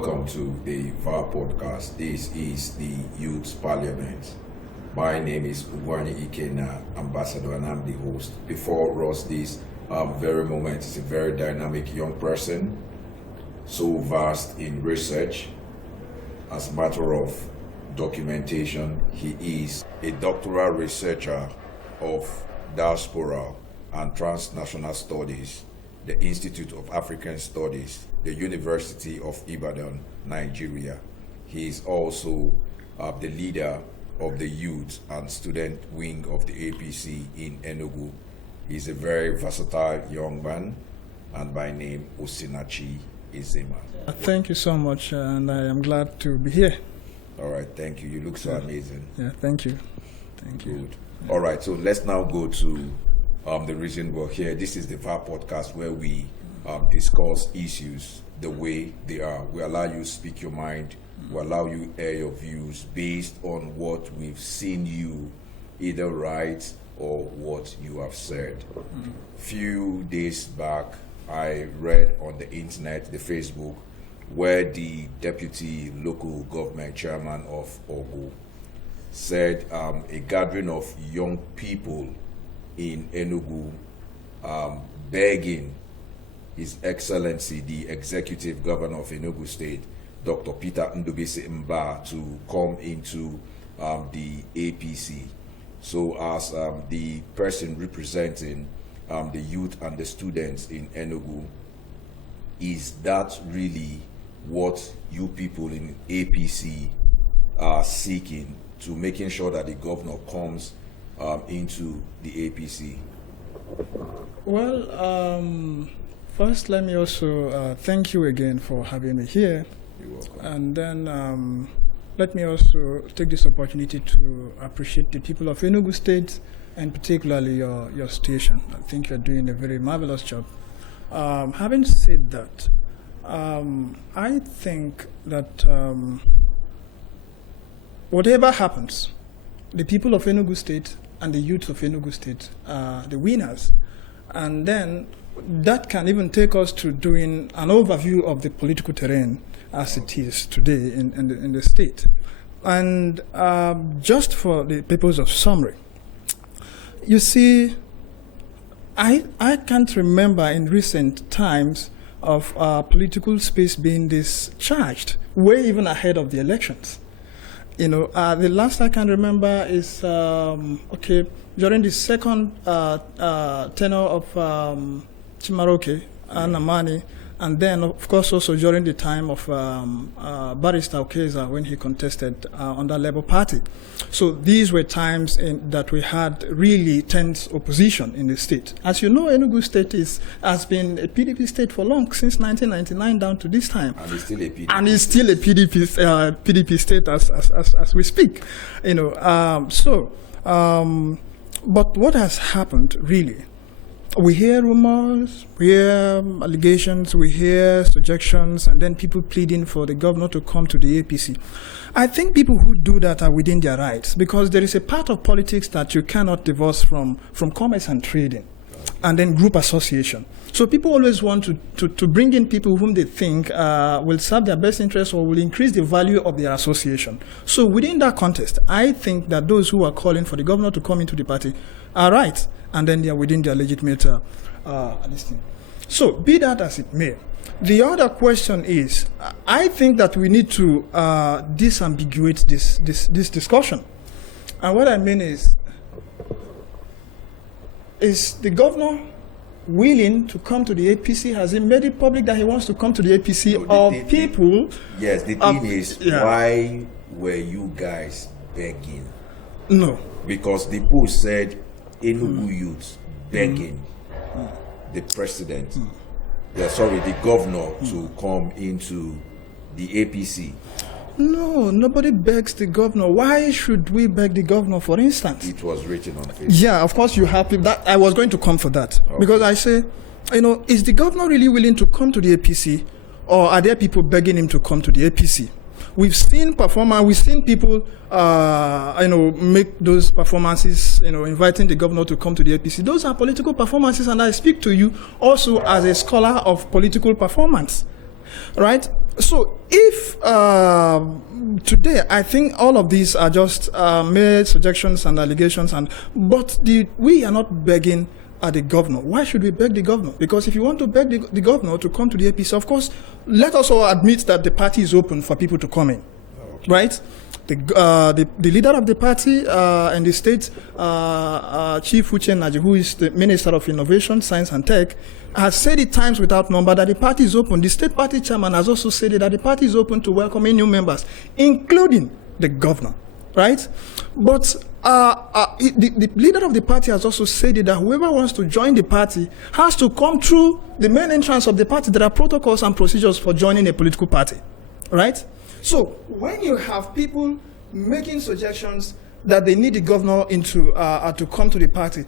Welcome to the VAR Podcast. This is the Youth Parliament. My name is Ugwani Ikena, Ambassador, and I'm the host. Before us this very moment, is a very dynamic young person, so vast in research. As a matter of documentation, he is a doctoral researcher of diaspora and transnational studies, the Institute of African Studies, the University of Ibadan, Nigeria. He is also the leader of the youth and student wing of the APC in Enugu. He's a very versatile young man, and by name Osinachi Ezenwa. Thank you so much, and I am glad to be here. All right, thank you. You look so amazing. Yeah, thank you. Thank you. Good. All right, so let's now go to the reason we're here. This is the VAR Podcast, where we discuss issues the way they are. We allow you to speak your mind. We allow you air your views based on what we've seen you either write or what you have said. Few days back, I read on the internet, the Facebook, where the deputy local government chairman of Ogu said a gathering of young people in Enugu begging His Excellency, the Executive Governor of Enugu State, Dr. Peter Ndubisi Mba, to come into the APC. So as the person representing the youth and the students in Enugu, is that really what you people in APC are seeking, to making sure that the governor comes into the APC? Well, first let me also thank you again for having me here. You're welcome. And then let me also take this opportunity to appreciate the people of Enugu State, and particularly your station. I think you're doing a very marvelous job. Having said that, I think that whatever happens, the people of Enugu State and the youth of Enugu State are the winners. And then that can even take us to doing an overview of the political terrain as it is today in the state. And just for the purpose of summary, you see, I can't remember in recent times of political space being this charged, way even ahead of the elections. You know, the last I can remember is, during the second tenure of Chimaroke and Amani, and then, of course, also during the time of Barrister Okeza when he contested on the Labour Party. So these were times that we had really tense opposition in the state. As you know, Enugu State has been a PDP state for long, since 1999 down to this time. And it's still a PDP. And it's still a PDP state as we speak. You know, but what has happened really? We hear rumors, we hear allegations, we hear suggestions, and then people pleading for the governor to come to the APC. I think people who do that are within their rights, because there is a part of politics that you cannot divorce from commerce and trading, and then group association. So people always want to bring in people whom they think will serve their best interests or will increase the value of their association. So within that context, I think that those who are calling for the governor to come into the party are right, and then they are within their legitimate listening. So be that as it may, the other question is, I think that we need to disambiguate this discussion. And what I mean is the governor willing to come to the APC? Has he made it public that he wants to come to the APC? Yes, the thing is, why were you guys begging? No. Because the post said Enugu youth begging the president, the governor to come into the APC. No, nobody begs the governor. Why should we beg the governor, for instance? It was written on Facebook. Yeah, of course you have that. I was going to come for that. Okay. Because I say, is the governor really willing to come to the APC, or are there people begging him to come to the APC? We've seen performers, we've seen people, make those performances, inviting the governor to come to the APC. Those are political performances, and I speak to you also as a scholar of political performance, right? So if today, I think all of these are just mere suggestions and allegations, but we are not begging the governor. Why should we beg the governor? Because if you want to beg the governor to come to the APC, of course, let us all admit that the party is open for people to come in, right? The leader of the party in the state, Chief Uche Naji, who is the Minister of Innovation, Science and Tech, has said it times without number that the party is open. The state party chairman has also said that the party is open to welcoming new members, including the governor, right? But the leader of the party has also said that whoever wants to join the party has to come through the main entrance of the party. There are protocols and procedures for joining a political party, right? So when you have people making suggestions that they need the governor to come to the party,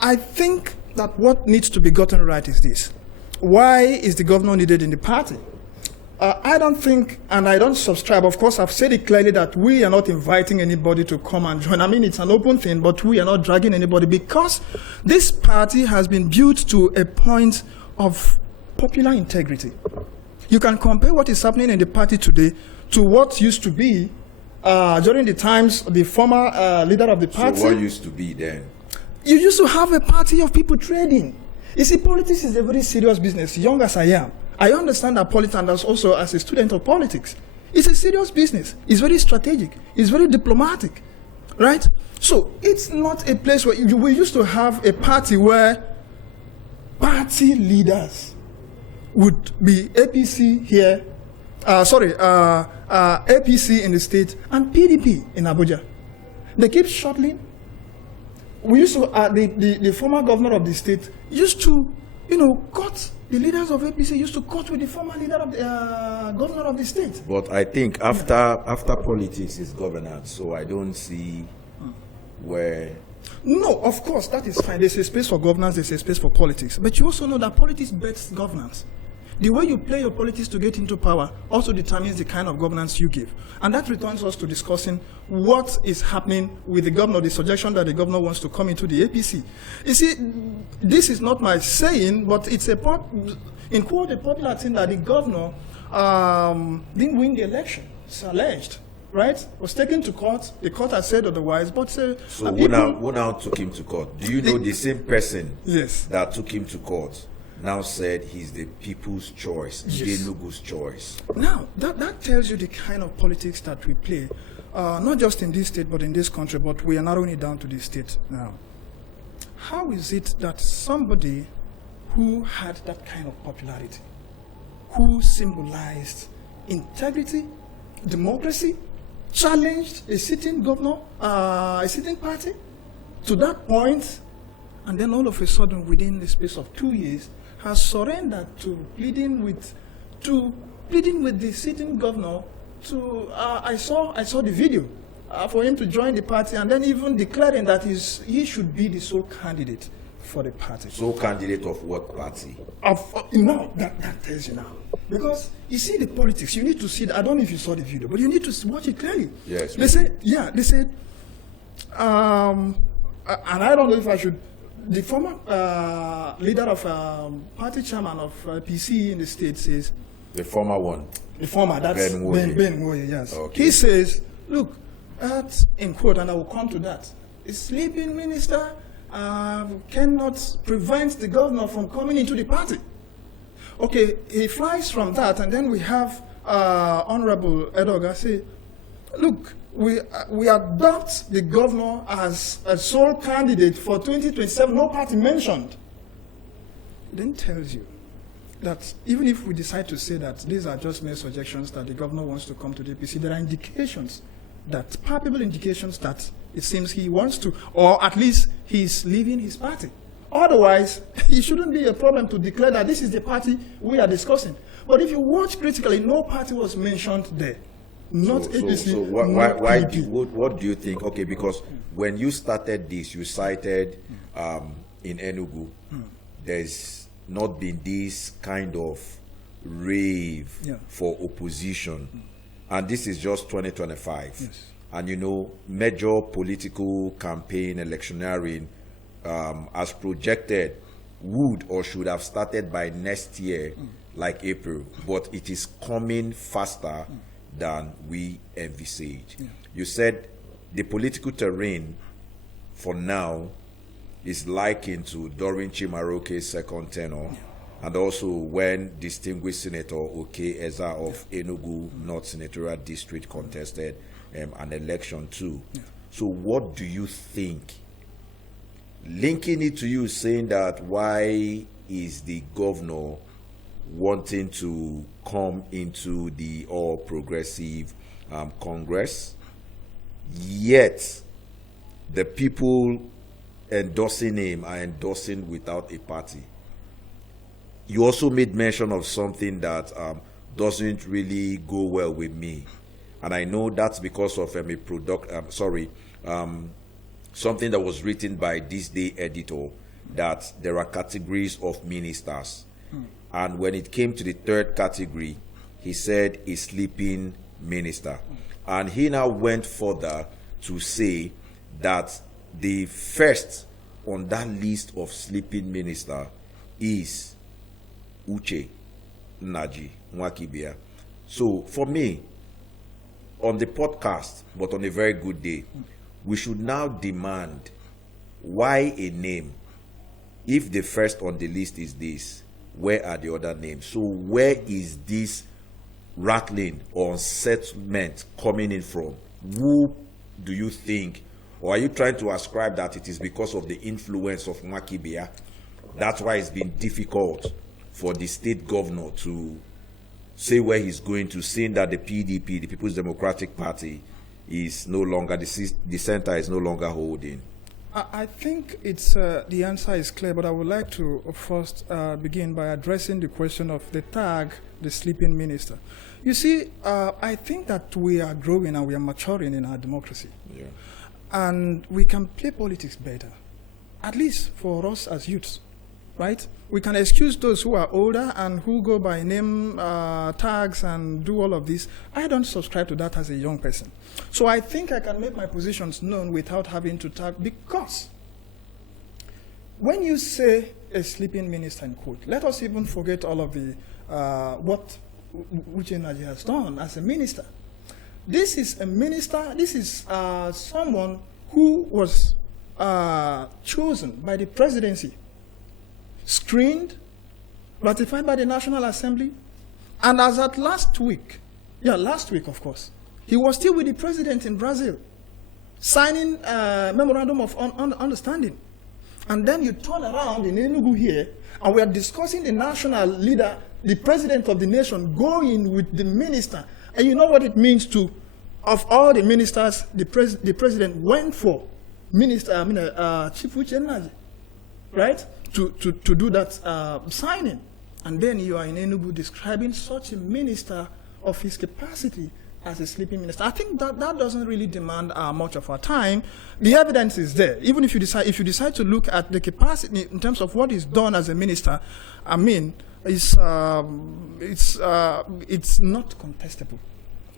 I think that what needs to be gotten right is this. Why is the governor needed in the party? I don't think, and I don't subscribe, of course, I've said it clearly that we are not inviting anybody to come and join. I mean, it's an open thing, but we are not dragging anybody because this party has been built to a point of popular integrity. You can compare what is happening in the party today to what used to be during the times of the former leader of the party. So what used to be then? You used to have a party of people trading. You see, politics is a very serious business, young as I am. I understand that politics, and also as a student of politics, it's a serious business. It's very strategic. It's very diplomatic, right? So it's not a place where we used to have a party where party leaders would be APC here, APC in the state, and PDP in Abuja. They keep shuttling. We used to, the former governor of the state used to, cut. The leaders of APC used to cut with the former leader of the governor of the state. But I think after politics is governance, so I don't see where. No, of course, that is fine. There's a space for governance, there's a space for politics. But you also know that politics bets governance. The way you play your politics to get into power also determines the kind of governance you give. And that returns us to discussing what is happening with the governor, the suggestion that the governor wants to come into the APC. You see, this is not my saying, but it's a popular thing that the governor didn't win the election. It's alleged, right? Was taken to court. The court has said otherwise, but so who now took him to court? Do you know the same person that took him to court now said he's the people's choice, Enugu's choice? Now, that tells you the kind of politics that we play, not just in this state, but in this country, but we are narrowing it down to this state now. How is it that somebody who had that kind of popularity, who symbolized integrity, democracy, challenged a sitting governor, a sitting party, to that point, and then all of a sudden, within the space of 2 years, has surrendered to pleading with the sitting governor to I saw the video for him to join the party, and then even declaring that he should be the sole candidate for the party. Sole candidate of what party? That tells you now. Because you see the politics, you need to see I don't know if you saw the video, but you need to watch it clearly. Yes. They said, and I don't know if I should. The former leader of party chairman of PC in the state says. The former one. The former, that's Ben Woye, yes. Okay. He says, look, that's in quote, and I will come to that. A sleeping minister cannot prevent the governor from coming into the party. Okay, he flies from that, and then we have Honorable Edoga say, look, we adopt the governor as a sole candidate for 2027, no party mentioned. It then tells you that even if we decide to say that these are just mere suggestions that the governor wants to come to the APC, there are indications, that palpable indications that it seems he wants to, or at least he's leaving his party. Otherwise, it shouldn't be a problem to declare that this is the party we are discussing. But if you watch critically, no party was mentioned there. Not APC. So what do you think? Okay, because when you started this, you cited in Enugu, there's not been this kind of rave for opposition, and this is just 2025. Yes. And major political campaign, electioneering, as projected, would or should have started by next year, like April, but it is coming faster than we envisage. Yeah. You said the political terrain for now is likened to during Chimaroke's second tenure, and also when distinguished Senator Oke Eza of Enugu North Senatorial District contested an election too. Yeah. So what do you think? Linking it to you saying that why is the governor wanting to come into the All Progressive Congress, yet the people endorsing him are endorsing without a party? You also made mention of something that doesn't really go well with me, and I know that's because of something that was written by this day editor, that there are categories of ministers. And when it came to the third category, he said a sleeping minister. And he now went further to say that the first on that list of sleeping minister is Uche Naji Nwakibia. So for me, on the podcast, but on a very good day, we should now demand why a name. If the first on the list is this, where are the other names? So where is this rattling or unsettlement coming in from? Who do you think, or are you trying to ascribe that it is because of the influence of Nwakibia? That's why it's been difficult for the state governor to say where he's going to, seeing that the PDP, the People's Democratic Party, is no longer, the center is no longer holding. I think it's the answer is clear, but I would like to first begin by addressing the question of the tag, the sleeping minister. You see, I think that we are growing and we are maturing in our democracy. Yeah. And we can play politics better, at least for us as youths, right? We can excuse those who are older and who go by name tags and do all of this. I don't subscribe to that as a young person. So I think I can make my positions known without having to tag, because when you say a sleeping minister in quote, let us even forget all of the what Uche Naji has done as a minister. This is a minister, this is someone who was chosen by the presidency, screened, ratified by the National Assembly, and as at last week of course, he was still with the president in Brazil, signing a memorandum of understanding. And then you turn around in Enugu here, and we are discussing the national leader, the president of the nation, going with the minister. And you know what it means to, of all the ministers, the president went for Chief Uche Naji, right? To do that signing. And then you are in Enugu describing such a minister of his capacity as a sleeping minister. I think that doesn't really demand much of our time. The evidence is there. Even if you decide to look at the capacity in terms of what is done as a minister, I mean, it's not contestable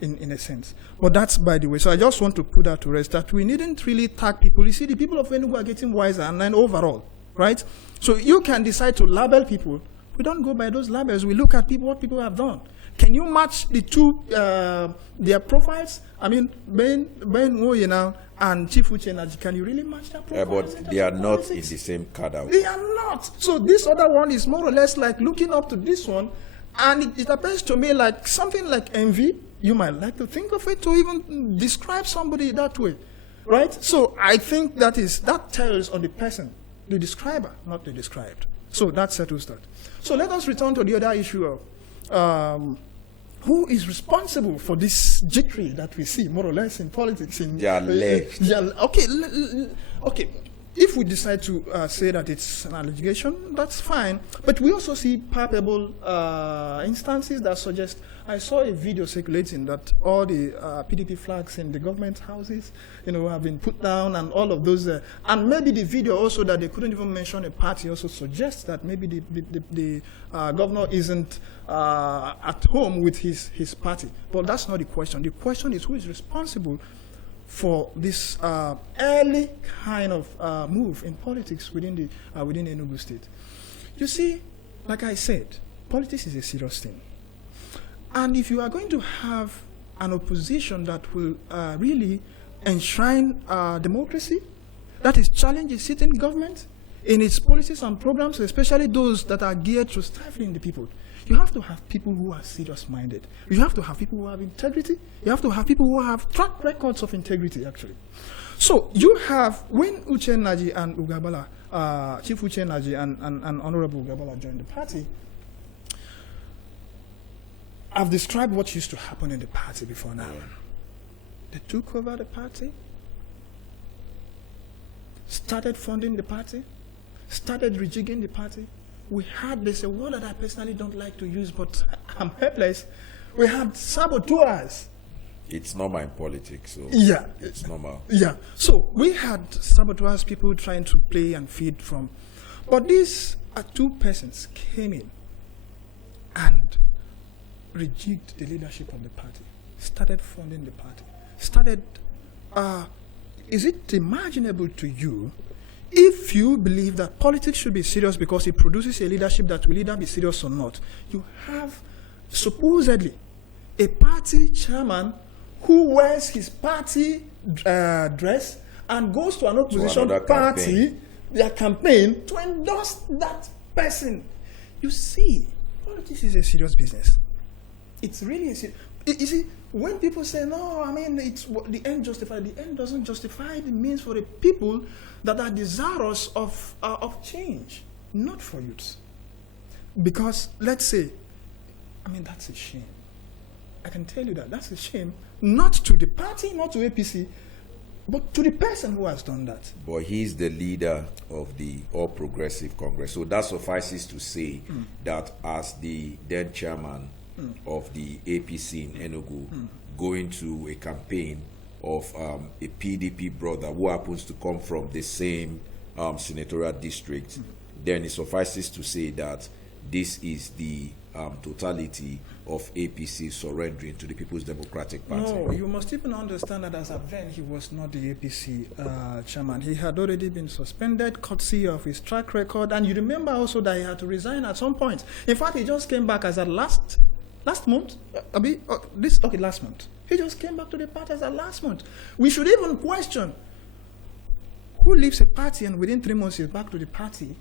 in a sense. But that's by the way. So I just want to put that to rest, that we needn't really tag people. You see, the people of Enugu are getting wiser, and then overall, right? So you can decide to label people. We don't go by those labels. We look at people, what people have done. Can you match the two, their profiles? I mean, Ben Woyena and Chief Uche Naji, can you really match their profiles? But they are not in the same cadre. They are not. So this other one is more or less like looking up to this one, and it appears to me like something like envy. You might like to think of it to even describe somebody that way, right? So I think that tells on the person, the describer, not the described. So that settles that. So let us return to the other issue of who is responsible for this jittery that we see more or less in politics. Okay. If we decide to say that it's an allegation, that's fine. But we also see palpable instances that suggest. I saw a video circulating that all the PDP flags in the government houses, have been put down, and all of those. And maybe the video also that they couldn't even mention a party also suggests that maybe the governor isn't at home with his party. But that's not the question. The question is who is responsible for this early kind of move in politics within Enugu State. You see, like I said, Politics is a serious thing. And if you are going to have an opposition that will really enshrine democracy, that is challenge the sitting government in its policies and programs, especially those that are geared to stifling the people, you have to have people who are serious-minded. You have to have people who have integrity. You have to have people who have track records of integrity, actually. So you have, when Uche Naji and Ugabala, Chief Uche Naji and Honorable Ugabala joined the party, I've described what used to happen in the party before now. They took over the party, started funding the party, started rejigging the party. We had, there's a word that I personally don't like to use, but I'm helpless. We had saboteurs. It's normal in politics, so yeah, it's normal. Yeah, so we had saboteurs, people trying to play and feed from. But these two persons came in and rejigged the leadership of the party, started funding the party, started, is it imaginable to you if you believe that politics should be serious because it produces a leadership that will either be serious or not? You have supposedly a party chairman who wears his party dress and goes to an opposition party, their campaign, to endorse that person. You see, politics is a serious business. It's really a serious. You see, when people say, no, I mean, it's the end justified, the end doesn't justify the means for the people that are desirous of change, not for youths. Because, let's say, I mean, that's a shame. I can tell you that that's a shame, not to the party, not to APC, but to the person who has done that. But he's the leader of the All Progressive Congress. So that suffices to say that as the then chairman of the APC in Enugu, going to a campaign of a PDP brother who happens to come from the same senatorial district, then it suffices to say that this is the totality of APC surrendering to the People's Democratic Party. No, you must even understand that as of then, he was not the APC chairman. He had already been suspended, courtesy of his track record. And you remember also that he had to resign at some point. In fact, he just came back as at last month. Last month. He just came back to the party as at last month. We should even question who leaves a party and within 3 months is back to the party.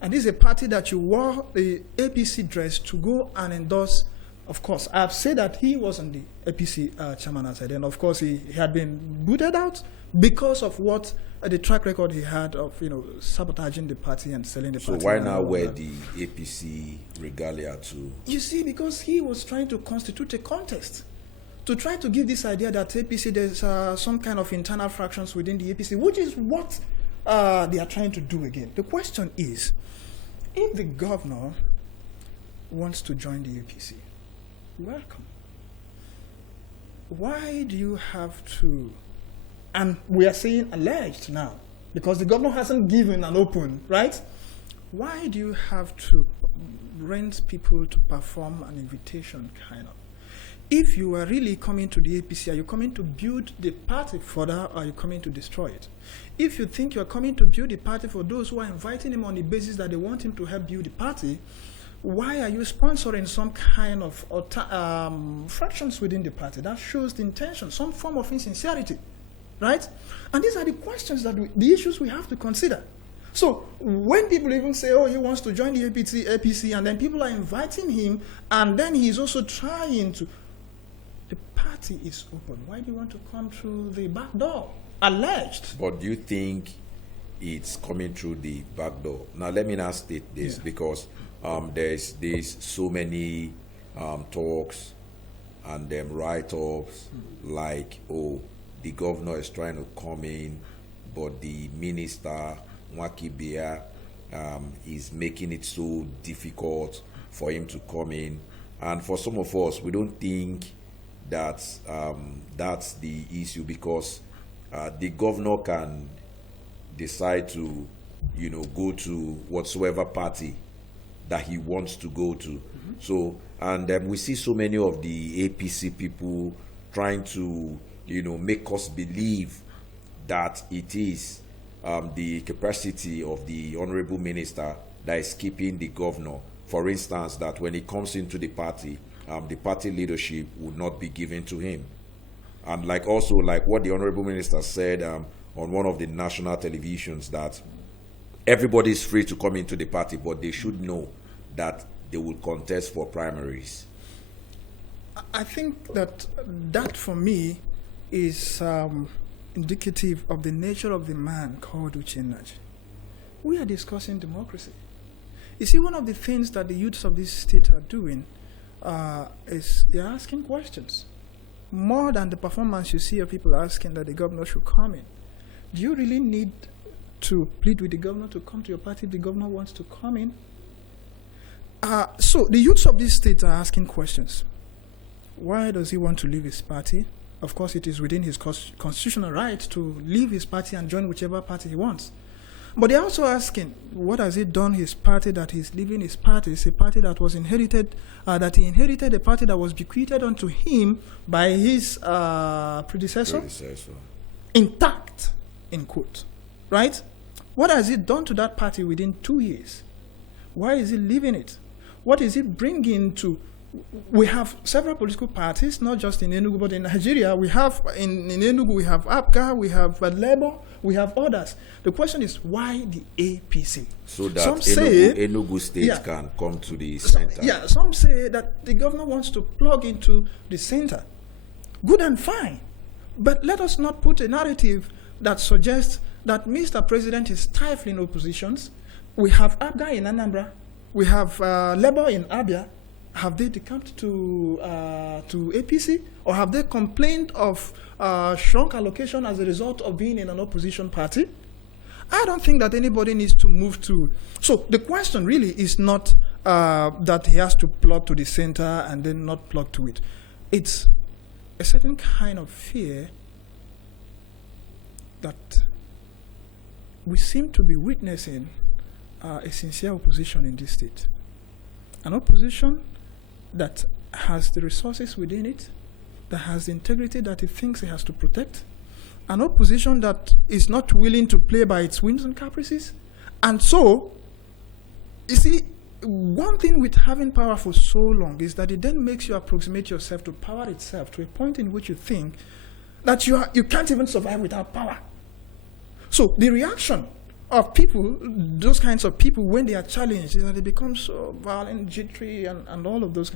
And this is a party that you wore the APC dress to go and endorse. Of course, I've said that he wasn't the APC chairman as I then. Of course, he had been booted out because of what the track record he had of, sabotaging the party and selling the party. So why now wear the APC regalia to? You see, because he was trying to constitute a contest, to try to give this idea that APC, there's some kind of internal fractions within the APC, which is what they are trying to do again. The question is, if the governor wants to join the APC, welcome. Why do you have to, and we are saying alleged now, because the governor hasn't given an open, right? Why do you have to rent people to perform an invitation, kind of? If you are really coming to the APC, are you coming to build the party further, or are you coming to destroy it? If you think you're coming to build the party for those who are inviting him on the basis that they want him to help build the party, why are you sponsoring some kind of fractions within the party? That shows the intention, some form of insincerity, right? And these are the questions the issues we have to consider. So when people even say, oh, he wants to join the APC, and then people are inviting him, and then he's also trying to, the party is open. Why do you want to come through the back door? Alleged. But do you think it's coming through the back door? Now, let me not state this because there's so many talks and write-ups like, oh, the governor is trying to come in, but the minister, Mwakibia, is making it so difficult for him to come in. And for some of us, we don't think that's the issue because the governor can decide to, go to whatsoever party that he wants to go to. So, and we see so many of the APC people trying to, make us believe that it is the capacity of the honorable minister that is keeping the governor for instance, that when he comes into the party leadership would not be given to him. And like what the Honorable Minister said on one of the national televisions, that everybody is free to come into the party, but they should know that they will contest for primaries. I think that for me is indicative of the nature of the man called Osinachi. We are discussing democracy. You see, one of the things that the youths of this state are doing is they're asking questions. More than the performance you see of people asking that the governor should come in. Do you really need to plead with the governor to come to your party if the governor wants to come in? So the youths of this state are asking questions. Why does he want to leave his party? Of course, it is within his constitutional right to leave his party and join whichever party he wants. But they're also asking, what has he done his party that he's leaving his party? It's a party that was inherited, that he inherited, a party that was bequeathed unto him by his predecessor. Intact, in quote. Right? What has he done to that party within 2 years? Why is he leaving it? What is he bringing to... We have several political parties, not just in Enugu, but in Nigeria. We have, in Enugu, we have APGA, we have Labour, we have others. The question is, why the APC? So that Enugu State can come to the center. Some say that the governor wants to plug into the center. Good and fine. But let us not put a narrative that suggests that Mr. President is stifling oppositions. We have APGA in Anambra. We have Labour in Abia. Have they decamped to APC, or have they complained of shrunk allocation as a result of being in an opposition party? I don't think that anybody needs to move to. So the question really is not that he has to plug to the center and then not plug to it. It's a certain kind of fear that we seem to be witnessing a sincere opposition in this state. An opposition that has the resources within it, that has the integrity that it thinks it has to protect, an opposition that is not willing to play by its whims and caprices. And so, you see, one thing with having power for so long is that it then makes you approximate yourself to power itself to a point in which you think that you can't even survive without power. So the reaction of people, those kinds of people, when they are challenged, is that they become so violent, jittery, and all of those.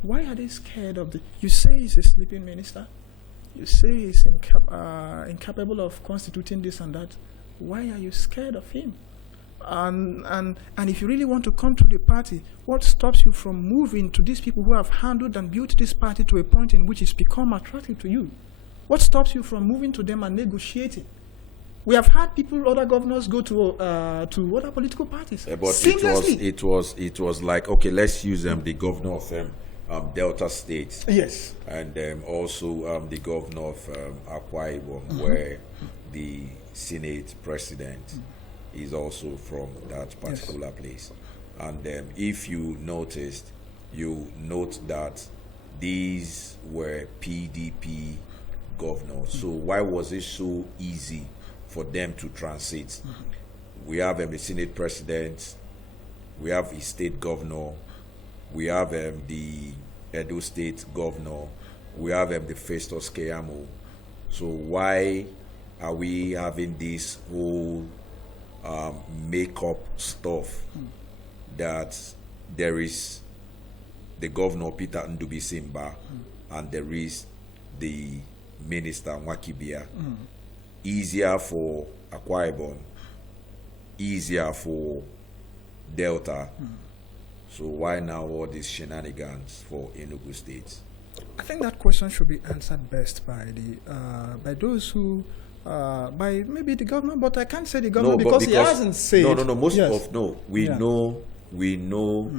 Why are they scared of the... You say he's a sleeping minister. You say he's incapable of constituting this and that. Why are you scared of him? And if you really want to come to the party, what stops you from moving to these people who have handled and built this party to a point in which it's become attractive to you? What stops you from moving to them and negotiating? We have had people, other governors, go to other political parties. But it was like, okay, let's use the governor of Delta State. Yes. And also the governor of Akwa Ibom, where the Senate president is also from that particular place. And if you noticed, you note that these were PDP governors. So why was it so easy for them to transit? We have a Senate president, we have a state governor, we have the Edo State governor, we have the Festus Keyamo. So why are we having this whole make-up stuff that there is the governor Peter Ndubi Simba and there is the minister Nwakibia? Easier for Akwa Ibom, easier for Delta. So why now all these shenanigans for Enugu State? I think that question should be answered best by those who, by maybe the government, but I can't say the government because he hasn't said. We know.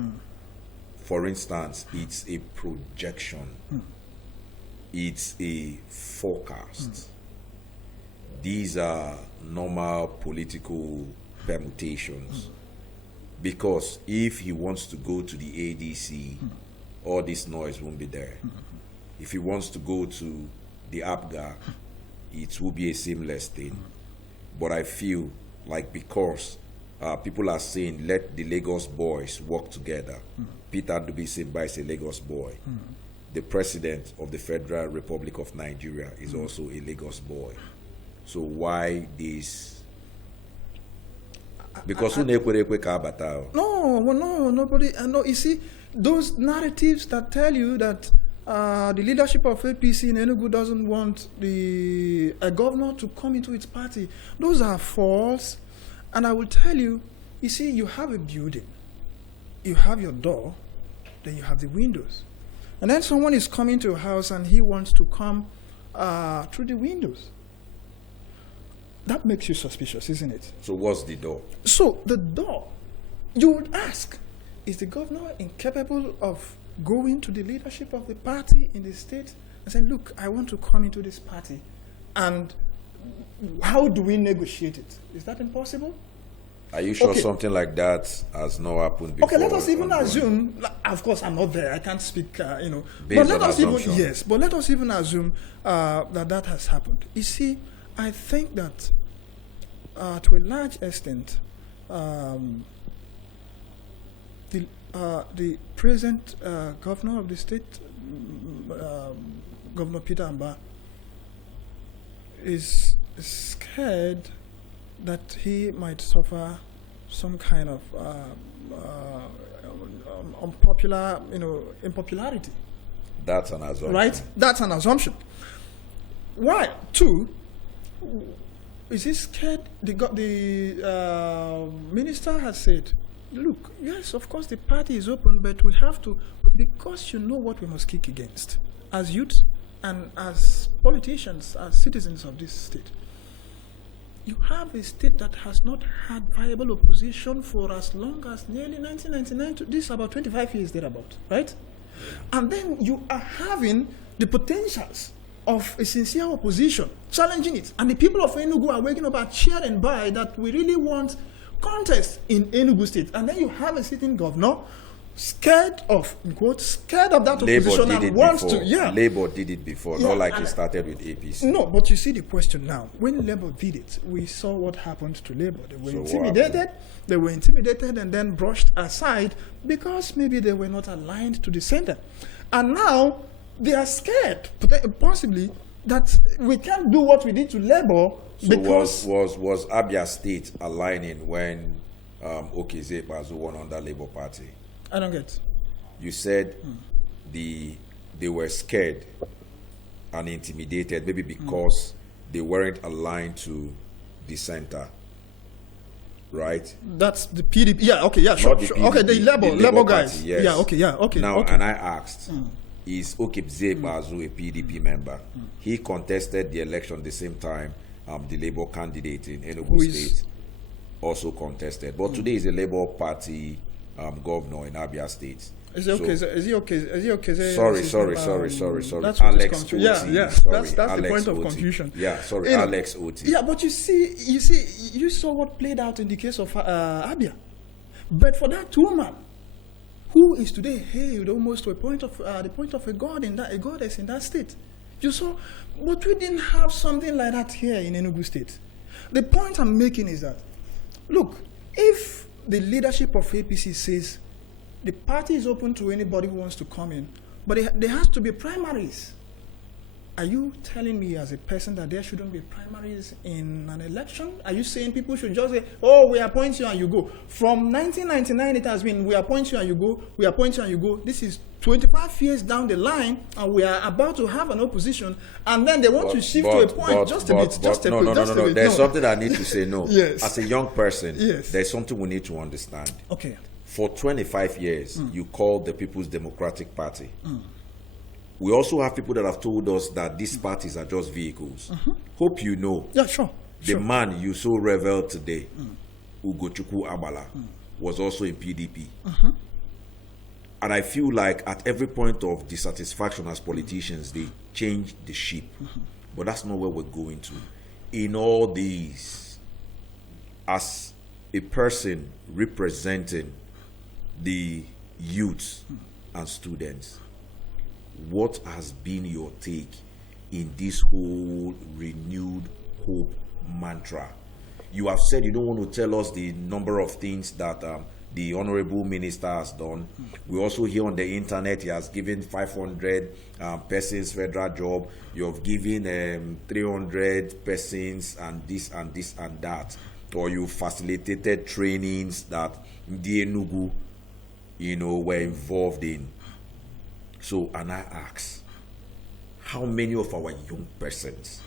For instance, it's a projection. It's a forecast. These are normal political permutations. Because if he wants to go to the ADC, all this noise won't be there. If he wants to go to the APGA, it will be a seamless thing. But I feel like because people are saying, let the Lagos boys work together. Peter Dubisimba is a Lagos boy. The president of the Federal Republic of Nigeria is also a Lagos boy. So why this? Because no, nobody. No, you see, those narratives that tell you that the leadership of APC in Enugu doesn't want a governor to come into its party, those are false. And I will tell you, you see, you have a building, you have your door, then you have the windows. And then someone is coming to your house and he wants to come through the windows. That makes you suspicious, isn't it? So what's the door? So the door, you would ask, is the governor incapable of going to the leadership of the party in the state and saying, look, I want to come into this party, and how do we negotiate it? Is that impossible? Are you sure something like that has not happened before? Okay, let us even assume, of course I'm not there, I can't speak, Based but let on us assumption. even, yes, but let us even assume that has happened. You see, I think that to a large extent, the present governor of the state, Governor Peter Amba, is scared that he might suffer some kind of unpopularity. That's an assumption. Right? That's an assumption. Why? Two, is he scared? The minister has said, look, yes, of course the party is open, but we have to, because you know what we must kick against as youth and as politicians, as citizens of this state. You have a state that has not had viable opposition for as long as nearly 1999 to this, about 25 years thereabout, right? And then you are having the potentials of a sincere opposition challenging it. And the people of Enugu are waking up and cheering by that we really want contest in Enugu State. And then you have a sitting governor scared of, in quote, scared of that opposition and wants to, Labour did it before, not like it started with APC. No, but you see the question now. When Labour did it, we saw what happened to Labour. They were intimidated and then brushed aside because maybe they were not aligned to the center. And now they are scared, possibly, that we can't do what we did to Labour. So because was Abia State aligning when Okezie Bazu won under Labour Party? I don't get. You said they were scared and intimidated, maybe because they weren't aligned to the center, right? That's the PDP. Yeah, okay, yeah, sure. PDP, okay, the Labour guys. Party, yes. Yeah, okay, yeah, okay. Now, okay. and I asked, is Okezie Bazu a PDP member? He contested the election at the same time. The Labour candidate in Enugu State also contested, but today is a Labour Party governor in Abia State. Is he okay? Is he okay? Sorry. That's Alex Oti. Yeah. Sorry, that's Alex the point of Oti. confusion. Yeah, sorry, Alex Oti. Yeah, but you saw what played out in the case of Abia. But for that woman, who is today hailed almost to the point of a goddess in that state, you saw, but we didn't have something like that here in Enugu State. The point I'm making is that, look, if the leadership of APC says the party is open to anybody who wants to come in, but there has to be primaries. Are you telling me as a person that there shouldn't be primaries in an election? Are you saying people should just say, oh, we appoint you and you go? From 1999 it has been, we appoint you and you go, we appoint you and you go. This is 25 years down the line and we are about to have an opposition, and then they want to shift to a point just a bit. No. There's something I need to say no. Yes. As a young person, yes, there's something we need to understand. Okay. For 25 years, you called the People's Democratic Party. We also have people that have told us that these parties are just vehicles. Hope you know. Yeah, sure. The man you so revered today, Ugochukwu Agbala, was also in PDP. And I feel like at every point of dissatisfaction as politicians, they change the ship. But that's not where we're going to. In all these, as a person representing the youth and students, what has been your take in this whole renewed hope mantra? You have said you don't want to tell us the number of things that the Honorable Minister has done. We also hear on the internet he has given 500 persons federal job. You have given 300 persons and this and this and that. Or you facilitated trainings that the Enugu, were involved in. So, and I ask, how many of our young persons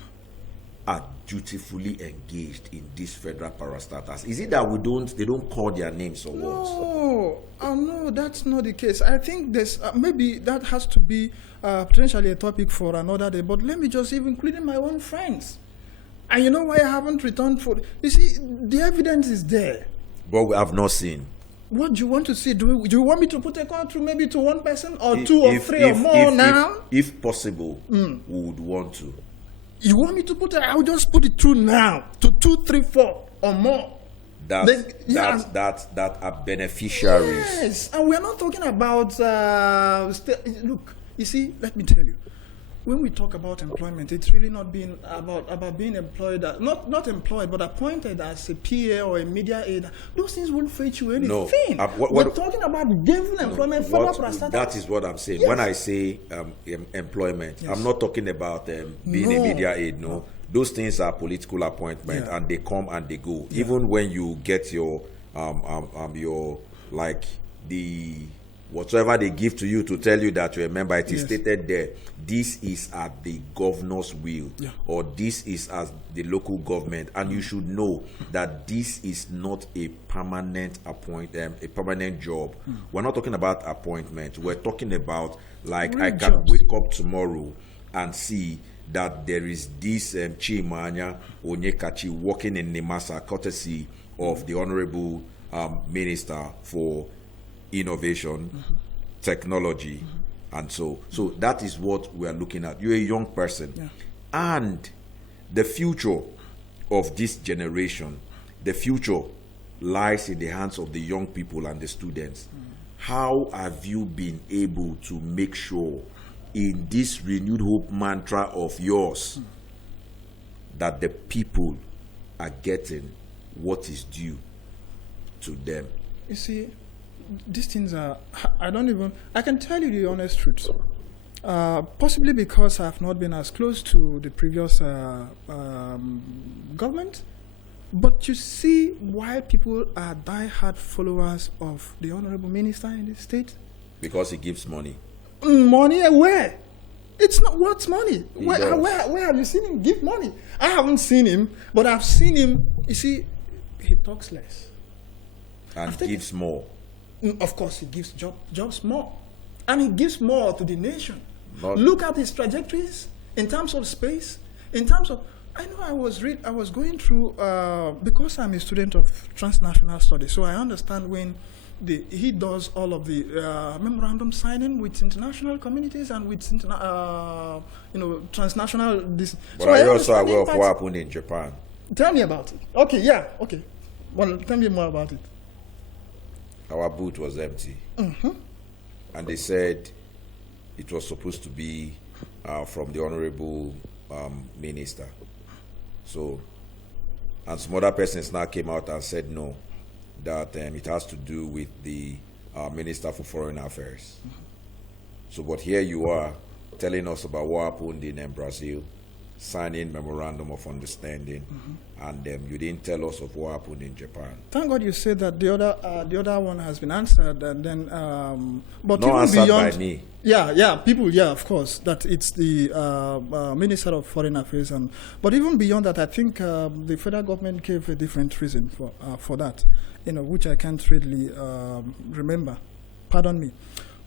are dutifully engaged in these federal parastatals? Is it that they don't call their names or what? No, that's not the case. I think there's maybe that has to be potentially a topic for another day. But let me just even include my own friends. And you know why I haven't returned for? You see, the evidence is there. But we have not seen. What do you want to see? Do you want me to put a call through maybe to one person or two or three or more now? If possible, we would want to. You want me to put it? I'll just put it through now to 2, 3, 4 or more. That are beneficiaries. Yes, and we're not talking about. Look, you see, let me tell you. When we talk about employment, it's really not being about being employed, not employed, but appointed as a PA or a media aid. Those things won't fetch you anything. No, we're talking about gainful employment. That is what I'm saying. Yes. When I say employment, yes. I'm not talking about being a media aid. No, those things are political appointment, and they come and they go. Yeah. Even when you get your like the whatsoever they give to you to tell you that you're a member, it is stated there, this is at the governor's will, or this is as the local government, and you should know that this is not a permanent a permanent job. We're not talking about appointment. We're talking about like I can wake up tomorrow and see that there is this Chimanya Onyekachi working in Nimasa, courtesy of the Honorable Minister for Innovation, technology, and so that is what we are looking at. You're a young person, and the future of this generation, the future lies in the hands of the young people and the students. How have you been able to make sure in this renewed hope mantra of yours that the people are getting what is due to them? You see, these things are, I can tell you the honest truth. Possibly because I have not been as close to the previous government. But you see why people are die-hard followers of the Honorable Minister in the state? Because he gives money. Money where? It's not what's money. Where have you seen him give money? I haven't seen him, but I've seen him. You see, he talks less. And gives more. Of course, he gives jobs more. And he gives more to the nation. Look at his trajectories in terms of space, in terms of... I know I was going through, because I'm a student of transnational studies, so I understand when he does all of the memorandum signing with international communities and with transnational... But so are you also aware of what happened in Japan? Tell me about it. Okay. Well, tell me more about it. Our booth was empty. And they said it was supposed to be from the Honorable Minister. So, and some other persons now came out and said no, that it has to do with the Minister for Foreign Affairs. So, but here you are telling us about what happened in Brazil, signing memorandum of understanding, and you didn't tell us of what happened in Japan. Thank God you said that the other one has been answered, and then but not even answered beyond, by me. People, of course, that it's the Minister of Foreign Affairs, but even beyond that, I think the federal government gave a different reason for that, which I can't really remember. Pardon me.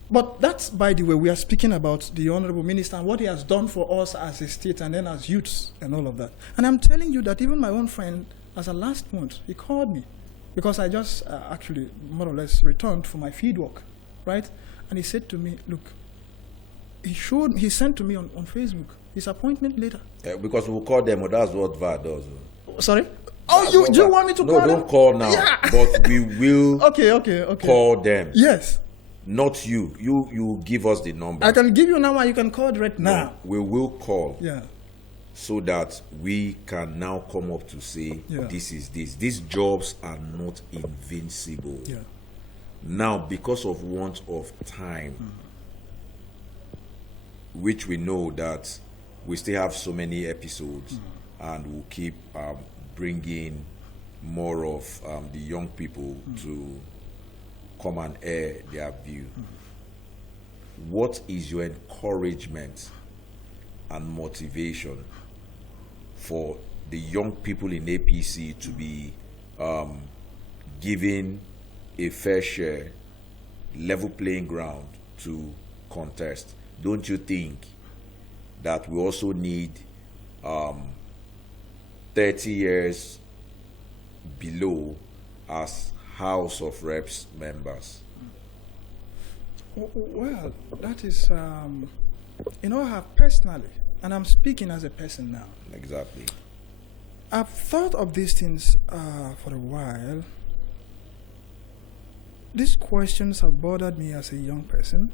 But that's, by the way, we are speaking about the Honorable Minister and what he has done for us as a state and then as youths and all of that. And I'm telling you that even my own friend, as a last month, he called me because I just actually more or less returned for my field work, right? And he said to me, look, he sent to me on Facebook his appointment letter. Because we'll call them, that's what VAR does. Sorry? Oh, do you want me to call them? No, don't call now. Yeah. But we will call them. Yes. Not you. You give us the number. I can give you now and you can call right now. No, we will call. Yeah. so that we can now come up to say, this is this. These jobs are not invincible. Yeah. Now, because of want of time, which we know that we still have so many episodes, and we'll keep bringing more of the young people to come and air their view. What is your encouragement and motivation for the young people in APC to be given a fair share, level playing ground to contest? Don't you think that we also need 30 years below as House of Reps members? Well, that is, I have personally, and I'm speaking as a person now. Exactly. I've thought of these things for a while. These questions have bothered me as a young person.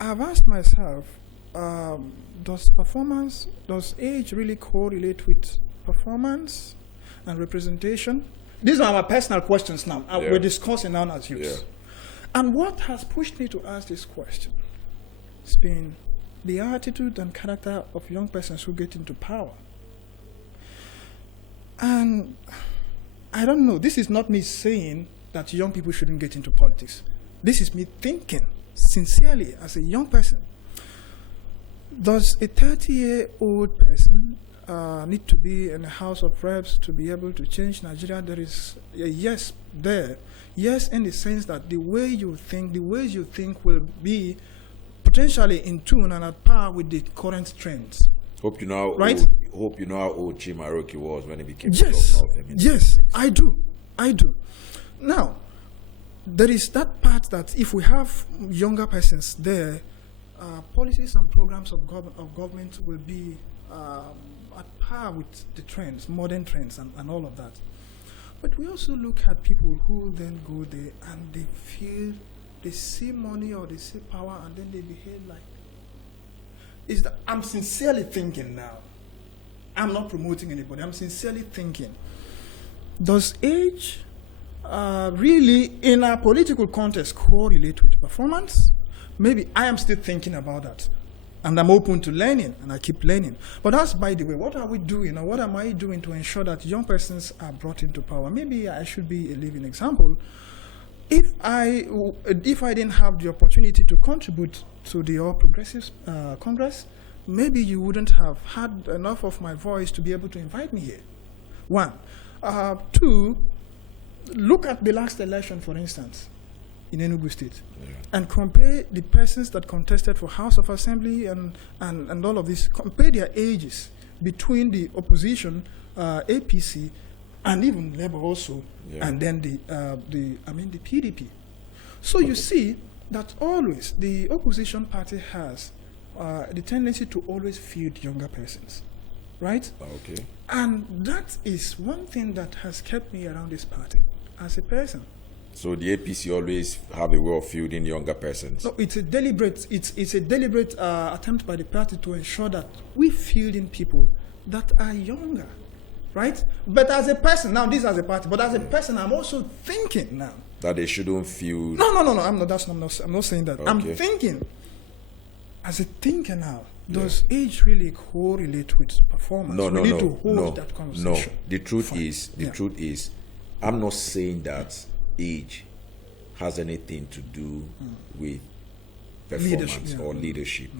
I've asked myself, does age really correlate with performance and representation? These are my personal questions now. We're discussing now as youth. Yeah. And what has pushed me to ask this question? It's been the attitude and character of young persons who get into power. And I don't know, this is not me saying that young people shouldn't get into politics. This is me thinking sincerely as a young person. Does a 30-year-old person need to be in a House of Reps to be able to change Nigeria? There is a yes there. Yes, in the sense that the ways you think will be potentially in tune and at par with the current trends. Hope you know how old Chimaroke was when he became governor. Yes, I do. Now, there is that part that if we have younger persons there, policies and programs of government will be at par with the trends, modern trends, and all of that. But we also look at people who then go there and they feel they see money or they see power and then they behave like. I'm sincerely thinking now. I'm not promoting anybody. I'm sincerely thinking. Does age really, in a political context, correlate with performance? Maybe I am still thinking about that. And I'm open to learning, and I keep learning. But that's, by the way, what are we doing, or what am I doing to ensure that young persons are brought into power? Maybe I should be a living example. If I didn't have the opportunity to contribute to the All Progressives Congress, maybe you wouldn't have had enough of my voice to be able to invite me here. One. Two, look at the last election, for instance, in Enugu State, and compare the persons that contested for House of Assembly and all of this, compare their ages between the opposition, APC, and even Labour also, and then the PDP. So you see that always the opposition party has the tendency to always field younger persons, right? Okay. And that is one thing that has kept me around this party as a person. So the APC always have a way of fielding younger persons. No, it's a deliberate attempt by the party to ensure that we field in people that are younger, right? But as a person, now this as a party, but as a person, I'm also thinking now that they shouldn't field. No. I'm not saying that. Okay. I'm thinking as a thinker now. Does age really correlate with performance? We need to hold that conversation. No, the truth is, I'm not saying that age has anything to do with performance or leadership.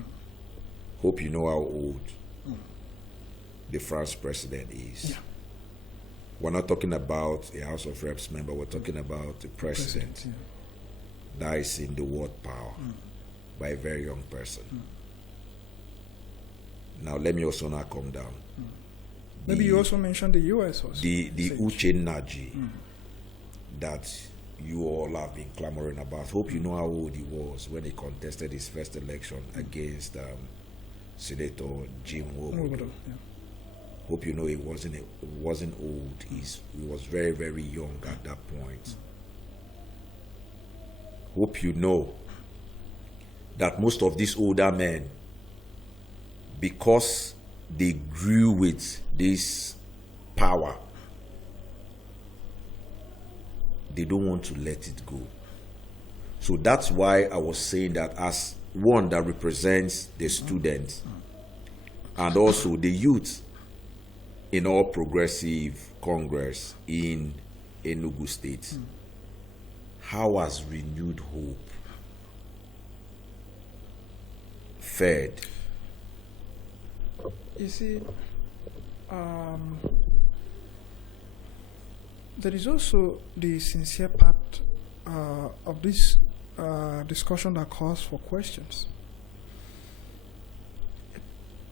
Hope you know how old the France president is. We're not talking about a House of Reps member, we're talking about the president that is in the word power by a very young person. Now let me also not come down. Maybe you also mentioned the US also. The Uche Naji that you all have been clamoring about. Hope you know how old he was when he contested his first election against Senator Jim Wobodo. Hope you know he wasn't old. He was very, very young at that point. Hope you know that most of these older men, because they grew with this power, they don't want to let it go. So that's why I was saying that as one that represents the students and also the youth in All Progressive Congress in Enugu State, how has renewed hope fared? You see, there is also the sincere part of this discussion that calls for questions.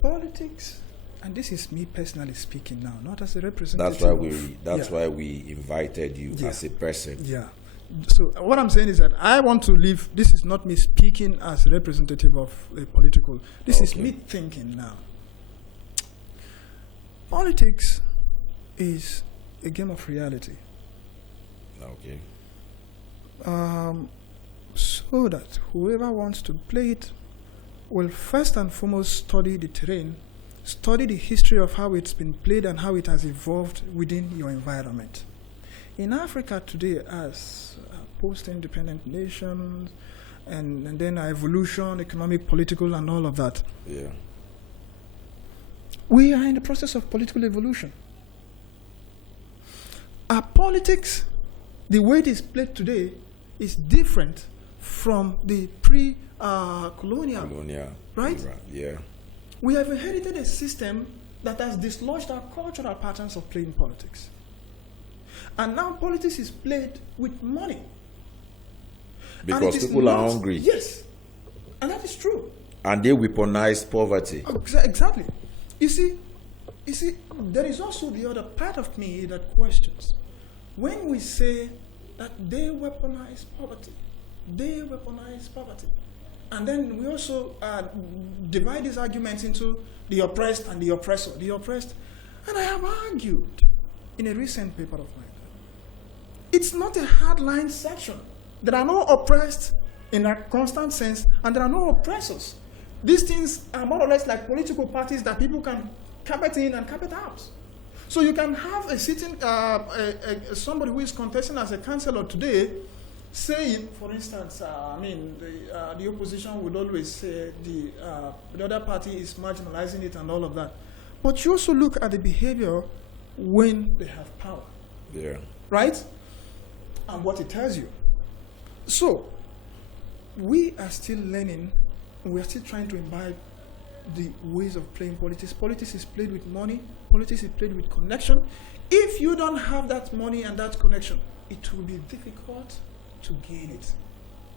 Politics, and this is me personally speaking now, not as a representative. That's why we invited you as a person. Yeah. So what I'm saying is that I want to leave. This is not me speaking as a representative of a political. This is me thinking now. Politics is a game of reality. Okay. So that whoever wants to play it will first and foremost study the terrain, study the history of how it's been played and how it has evolved within your environment. In Africa today, as post-independent nations, and then our evolution, economic, political, and all of that, we are in the process of political evolution. Our politics, the way it is played today, is different from the pre-colonial, right? Yeah. We have inherited a system that has dislodged our cultural patterns of playing politics. And now politics is played with money. Because people are hungry. Yes. And that is true. And they weaponize poverty. Exactly. You see, there is also the other part of me that questions. When we say that they weaponize poverty, and then we also divide these arguments into the oppressed and the oppressor. The oppressed, and I have argued in a recent paper of mine, it's not a hardline section. There are no oppressed in a constant sense, and there are no oppressors. These things are more or less like political parties that people can carpet in and carpet out. So you can have a sitting, somebody who is contesting as a councillor today, saying, for instance, the opposition would always say the other party is marginalizing it and all of that. But you also look at the behavior when they have power. Yeah. Right? And what it tells you. So, we are still learning, we are still trying to imbibe the ways of playing politics. Politics is played with money, politics is played with connection. If you don't have that money and that connection, it will be difficult to gain it.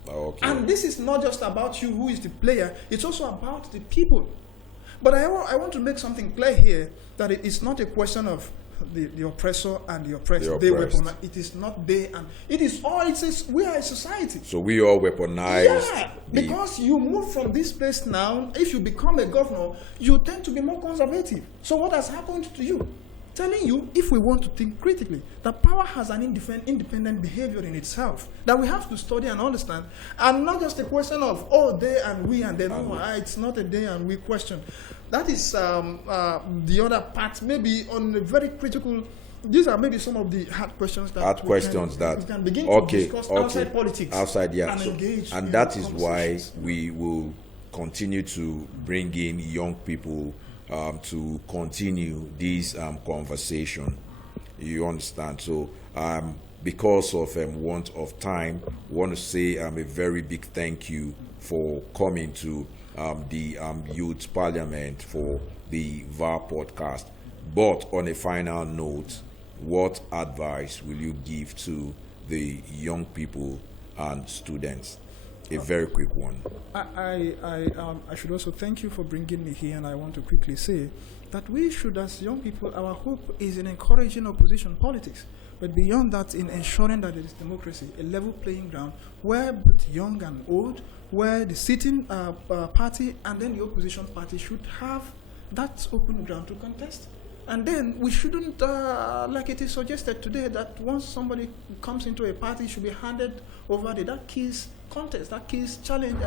Okay. And this is not just about you who is the player, it's also about the people. But I want to make something clear here, that it's not a question of the oppressor and the oppressed. They weaponize. It is not they, and it is all. We are a society. So we all weaponize. Yeah, because you move from this place now. If you become a governor, you tend to be more conservative. So what has happened to you? Telling you, if we want to think critically, that power has an independent behavior in itself that we have to study and understand, and not just a question of they and we and they. No, it's not a they and we question. That is the other part. Maybe on a very critical. These are maybe some of the hard questions that we can begin to discuss outside politics. Outside, yeah. And engage. And that is why we will continue to bring in young people to continue this conversation. You understand? So because of want of time, I want to say a very big thank you for coming to the Youth Parliament for the VAR Podcast. But on a final note, what advice will you give to the young people and students? A very quick one. I should also thank you for bringing me here, and I want to quickly say that we should, as young people, our hope is in encouraging opposition politics, but beyond that, in ensuring that there is democracy, a level playing ground where both young and old, where the sitting party and then the opposition party should have that open ground to contest. And then we shouldn't, like it is suggested today, that once somebody comes into a party, should be handed over that kills contest, that kills challenge,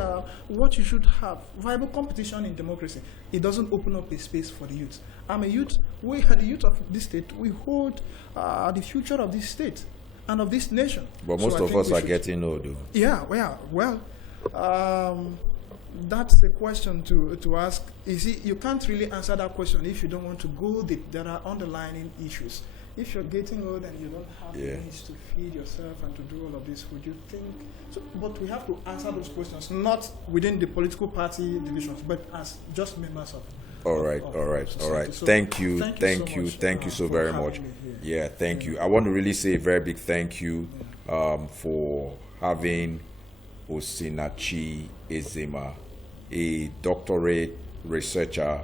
what you should have. Viable competition in democracy. It doesn't open up a space for the youth. I'm a youth. We are the youth of this state. We hold the future of this state and of this nation. But most of us are getting old, though. Yeah, well, that's a question to ask. You see, you can't really answer that question if you don't want to go deep. There are underlying issues. If you're getting old and you don't have the means to feed yourself and to do all of this, would you think? So, but we have to answer those questions, not within the political party divisions, but as just members of. All right. So thank you so very much. Yeah, thank you. I want to really say a very big thank you for having Osinachi Ezenwa, a doctorate researcher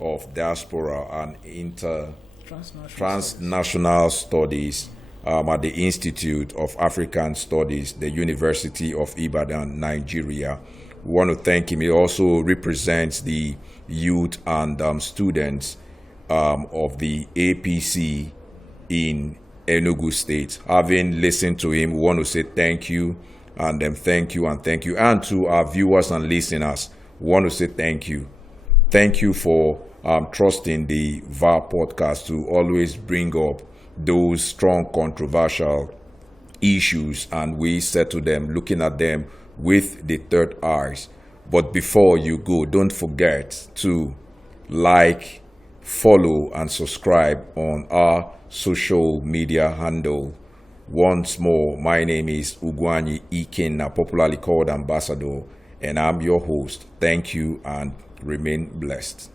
of diaspora and transnational studies at the Institute of African Studies, the University of Ibadan, Nigeria. We want to thank him. He also represents the youth and students of the APC in Enugu State. Having listened to him, we want to say thank you, and thank you. And to our viewers and listeners, we want to say thank you. Thank you for trusting the VAR Podcast to always bring up those strong, controversial issues, and we settle them, looking at them with the third eyes. But before you go, don't forget to like, follow, and subscribe on our social media handle. Once more, my name is Ugwanyi Ikenna, popularly called Ambassador, and I'm your host. Thank you and remain blessed.